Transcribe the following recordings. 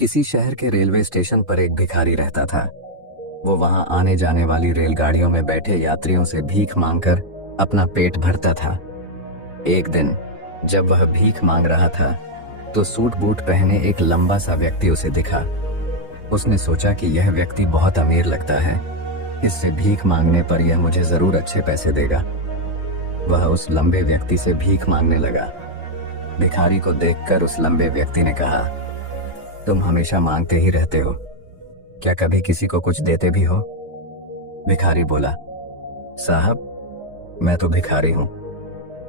किसी शहर के रेलवे स्टेशन पर एक भिखारी रहता था। वो वहां आने जाने वाली रेलगाड़ियों में बैठे यात्रियों से भीख मांगकर अपना पेट भरता था। एक दिन जब वह भीख मांग रहा था तो सूट बूट पहने एक लंबा सा व्यक्ति उसे दिखा। उसने सोचा कि यह व्यक्ति बहुत अमीर लगता है, इससे भीख मांगने पर यह मुझे जरूर अच्छे पैसे देगा। वह उस लंबे व्यक्ति से भीख मांगने लगा। भिखारी को देखकर उस लंबे व्यक्ति ने कहा, तुम हमेशा मांगते ही रहते हो, क्या कभी किसी को कुछ देते भी हो? भिखारी बोला, साहब मैं तो भिखारी हूं,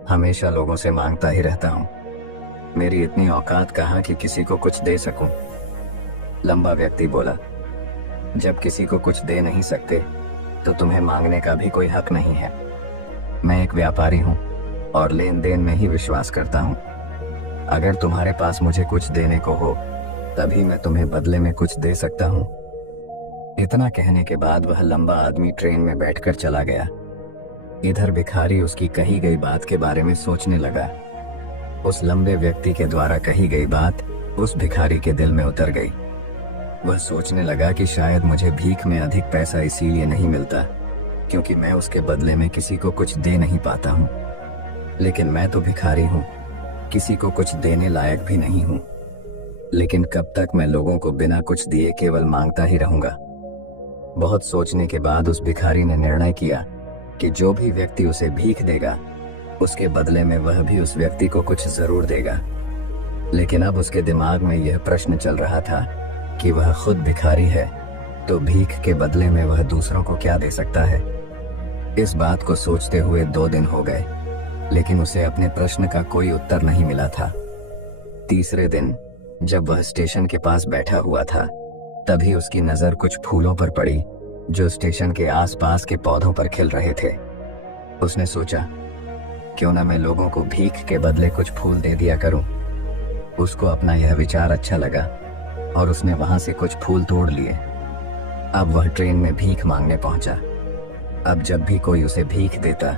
हमेशा लोगों से मांगता ही रहता हूं, मेरी इतनी औकात कहाँ कि किसी को कुछ दे सकूं। लंबा व्यक्ति बोला, जब किसी को कुछ दे नहीं सकते तो तुम्हें मांगने का भी कोई हक नहीं है। मैं एक व्यापारी हूं और लेन देन में ही विश्वास करता हूं। अगर तुम्हारे पास मुझे कुछ देने को हो तभी मैं तुम्हें बदले में कुछ दे सकता हूं। इतना कहने के बाद वह लंबा आदमी ट्रेन में बैठकर चला गया। इधर भिखारी उसकी कही गई बात के बारे में सोचने लगा। उस लंबे व्यक्ति के द्वारा कही गई बात उस भिखारी के दिल में उतर गई। वह सोचने लगा कि शायद मुझे भीख में अधिक पैसा इसीलिए नहीं मिलता क्योंकि मैं उसके बदले में किसी को कुछ दे नहीं पाता हूँ। लेकिन मैं तो भिखारी हूँ, किसी को कुछ देने लायक भी नहीं हूँ। लेकिन कब तक मैं लोगों को बिना कुछ दिए केवल मांगता ही रहूंगा। बहुत सोचने के बाद उस भिखारी ने निर्णय किया कि जो भी व्यक्ति उसे भीख देगा उसके बदले में वह भी उस व्यक्ति को कुछ जरूर देगा। लेकिन अब उसके दिमाग में यह प्रश्न चल रहा था कि वह खुद भिखारी है तो भीख के बदले में वह दूसरों को क्या दे सकता है। इस बात को सोचते हुए 2 दिन हो गए, लेकिन उसे अपने प्रश्न का कोई उत्तर नहीं मिला था। तीसरे दिन जब वह स्टेशन के पास बैठा हुआ था तभी उसकी नजर कुछ फूलों पर पड़ी जो स्टेशन के आसपास के पौधों पर खिल रहे थे। उसने सोचा, क्यों ना मैं लोगों को भीख के बदले कुछ फूल दे दिया करूं। उसको अपना यह विचार अच्छा लगा और उसने वहां से कुछ फूल तोड़ लिए। अब वह ट्रेन में भीख मांगने पहुंचा। अब जब भी कोई उसे भीख देता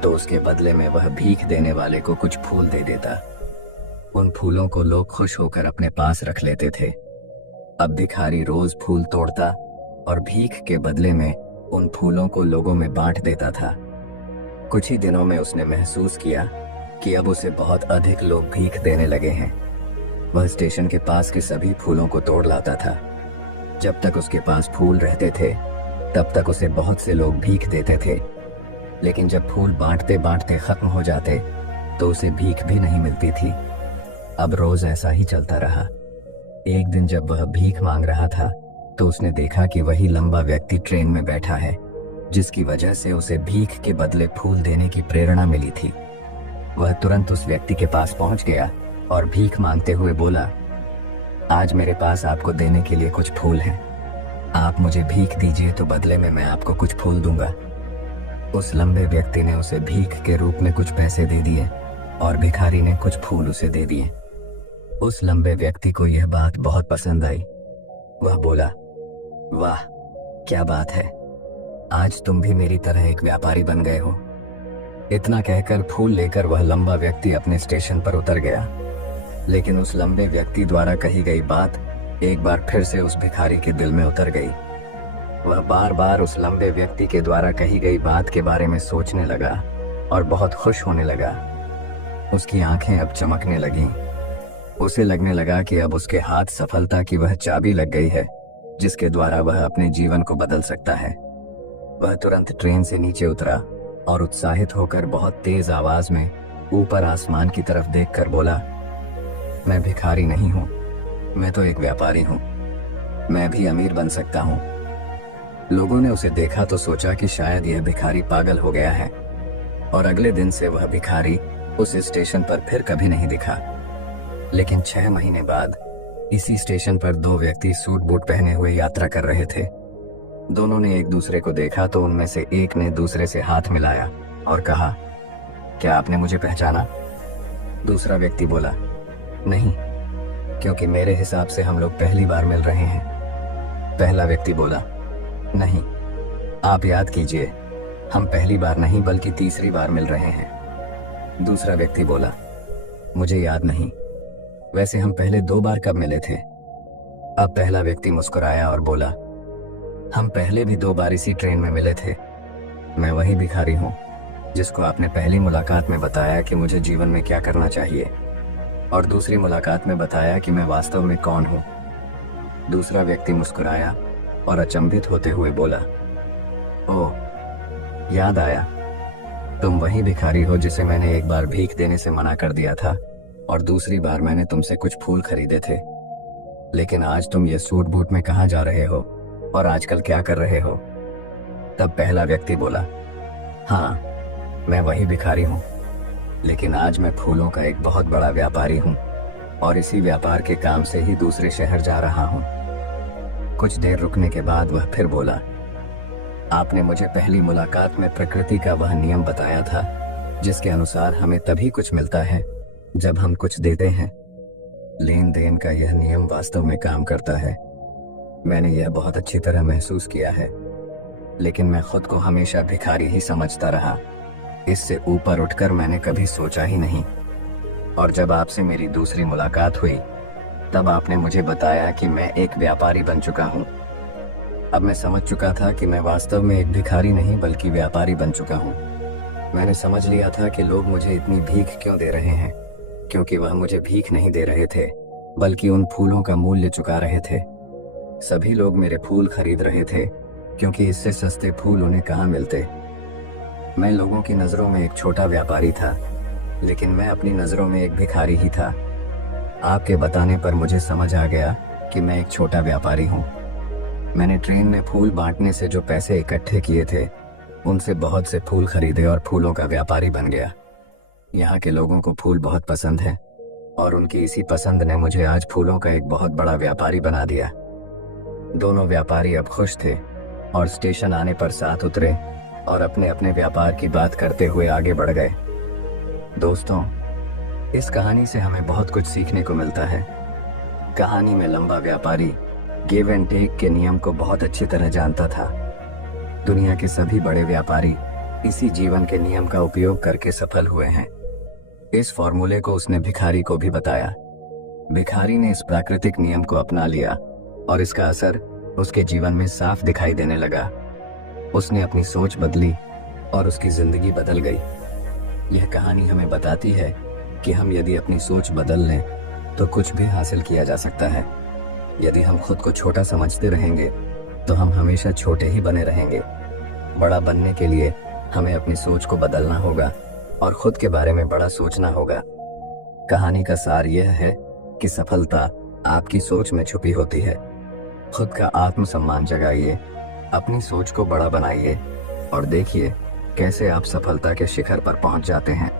तो उसके बदले में वह भीख देने वाले को कुछ फूल दे देता। उन फूलों को लोग खुश होकर अपने पास रख लेते थे। अब भिखारी रोज फूल तोड़ता और भीख के बदले में उन फूलों को लोगों में बांट देता था। कुछ ही दिनों में उसने महसूस किया कि अब उसे बहुत अधिक लोग भीख देने लगे हैं। वह स्टेशन के पास के सभी फूलों को तोड़ लाता था। जब तक उसके पास फूल रहते थे तब तक उसे बहुत से लोग भीख देते थे, लेकिन जब फूल बांटते बांटते खत्म हो जाते तो उसे भीख भी नहीं मिलती थी। अब रोज ऐसा ही चलता रहा। एक दिन जब वह भीख मांग रहा था तो उसने देखा कि वही लंबा व्यक्ति ट्रेन में बैठा है, जिसकी वजह से उसे भीख के बदले फूल देने की प्रेरणा मिली थी। वह तुरंत उस व्यक्ति के पास पहुंच गया और भीख मांगते हुए बोला, आज मेरे पास आपको देने के लिए कुछ फूल हैं। आप मुझे भीख दीजिए तो बदले में मैं आपको कुछ फूल दूंगा। उस लंबे व्यक्ति ने उसे भीख के रूप में कुछ पैसे दे दिए और भिखारी ने कुछ फूल उसे दे दिए। उस लंबे व्यक्ति को यह बात बहुत पसंद आई। वह बोला, वाह क्या बात है, आज तुम भी मेरी तरह एक व्यापारी बन गए हो। इतना कहकर फूल लेकर वह लंबा व्यक्ति अपने स्टेशन पर उतर गया। लेकिन उस लंबे व्यक्ति द्वारा कही गई बात एक बार फिर से उस भिखारी के दिल में उतर गई। वह बार बार उस लंबे व्यक्ति के द्वारा कही गई बात के बारे में सोचने लगा और बहुत खुश होने लगा। उसकी आंखें अब चमकने लगीं। उसे लगने लगा कि अब उसके हाथ सफलता की वह चाबी लग गई है जिसके द्वारा वह अपने जीवन को बदल सकता है। वह तुरंत ट्रेन से नीचे उतरा और उत्साहित होकर बहुत तेज आवाज में ऊपर आसमान की तरफ देखकर बोला, मैं भिखारी नहीं हूं, मैं तो एक व्यापारी हूं, मैं भी अमीर बन सकता हूं। लोगों ने उसे देखा तो सोचा कि शायद यह भिखारी पागल हो गया है और अगले दिन से वह भिखारी उस स्टेशन पर फिर कभी नहीं दिखा। लेकिन 6 महीने बाद इसी स्टेशन पर 2 व्यक्ति सूट बूट पहने हुए यात्रा कर रहे थे। दोनों ने एक दूसरे को देखा तो उनमें से एक ने दूसरे से हाथ मिलाया और कहा, क्या आपने मुझे पहचाना? दूसरा व्यक्ति बोला, नहीं, क्योंकि मेरे हिसाब से हम लोग पहली बार मिल रहे हैं। पहला व्यक्ति बोला, नहीं, आप याद कीजिए, हम पहली बार नहीं बल्कि तीसरी बार मिल रहे हैं। दूसरा व्यक्ति बोला, मुझे याद नहीं, वैसे हम पहले 2 बार कब मिले थे? अब पहला व्यक्ति मुस्कुराया और बोला, हम पहले भी 2 बार इसी ट्रेन में मिले थे। मैं वही भिखारी हूँ जिसको आपने पहली मुलाकात में बताया कि मुझे जीवन में क्या करना चाहिए, और दूसरी मुलाकात में बताया कि मैं वास्तव में कौन हूँ। दूसरा व्यक्ति मुस्कुराया और अचंभित होते हुए बोला, ओह, याद आया, तुम वही भिखारी हो जिसे मैंने एक बार भीख देने से मना कर दिया था और दूसरी बार मैंने तुमसे कुछ फूल खरीदे थे। लेकिन आज तुम ये सूट बूट में कहाँ जा रहे हो और आजकल क्या कर रहे हो? तब पहला व्यक्ति बोला, हाँ, मैं वही भिखारी हूँ, लेकिन आज मैं फूलों का एक बहुत बड़ा व्यापारी हूँ और इसी व्यापार के काम से ही दूसरे शहर जा रहा हूँ। कुछ देर रुकने के बाद वह फिर बोला, आपने मुझे पहली मुलाकात में प्रकृति का वह नियम बताया था जिसके अनुसार हमें तभी कुछ मिलता है जब हम कुछ देते हैं। लेन देन का यह नियम वास्तव में काम करता है। मैंने यह बहुत अच्छी तरह महसूस किया है, लेकिन मैं खुद को हमेशा भिखारी ही समझता रहा। इससे ऊपर उठकर मैंने कभी सोचा ही नहीं। और जब आपसे मेरी दूसरी मुलाकात हुई तब आपने मुझे बताया कि मैं एक व्यापारी बन चुका हूँ। अब मैं समझ चुका था कि मैं वास्तव में एक भिखारी नहीं बल्कि व्यापारी बन चुका हूँ। मैंने समझ लिया था कि लोग मुझे इतनी भीख क्यों दे रहे हैं, क्योंकि वह मुझे भीख नहीं दे रहे थे बल्कि उन फूलों का मूल्य चुका रहे थे। सभी लोग मेरे फूल खरीद रहे थे क्योंकि इससे सस्ते फूल उन्हें कहाँ मिलते। मैं लोगों की नज़रों में एक छोटा व्यापारी था, लेकिन मैं अपनी नज़रों में एक भिखारी ही था। आपके बताने पर मुझे समझ आ गया कि मैं एक छोटा व्यापारी हूँ। मैंने ट्रेन में फूल बांटने से जो पैसे इकट्ठे किए थे उनसे बहुत से फूल खरीदे और फूलों का व्यापारी बन गया। यहाँ के लोगों को फूल बहुत पसंद है और उनकी इसी पसंद ने मुझे आज फूलों का एक बहुत बड़ा व्यापारी बना दिया। दोनों व्यापारी अब खुश थे और स्टेशन आने पर साथ उतरे और अपने अपने व्यापार की बात करते हुए आगे बढ़ गए। दोस्तों, इस कहानी से हमें बहुत कुछ सीखने को मिलता है। कहानी में लंबा व्यापारी गिव एंड टेक के नियम को बहुत अच्छी तरह जानता था। दुनिया के सभी बड़े व्यापारी इसी जीवन के नियम का उपयोग करके सफल हुए हैं। इस फॉर्मूले को उसने भिखारी को भी बताया। भिखारी ने इस प्राकृतिक नियम को अपना लिया और इसका असर उसके जीवन में साफ दिखाई देने लगा। उसने अपनी सोच बदली और उसकी जिंदगी बदल गई। यह कहानी हमें बताती है कि हम यदि अपनी सोच बदल लें तो कुछ भी हासिल किया जा सकता है। यदि हम खुद को छोटा समझते रहेंगे तो हम हमेशा छोटे ही बने रहेंगे। बड़ा बनने के लिए हमें अपनी सोच को बदलना होगा और खुद के बारे में बड़ा सोचना होगा। कहानी का सार यह है कि सफलता आपकी सोच में छुपी होती है। खुद का आत्मसम्मान जगाइए, अपनी सोच को बड़ा बनाइए और देखिए कैसे आप सफलता के शिखर पर पहुंच जाते हैं।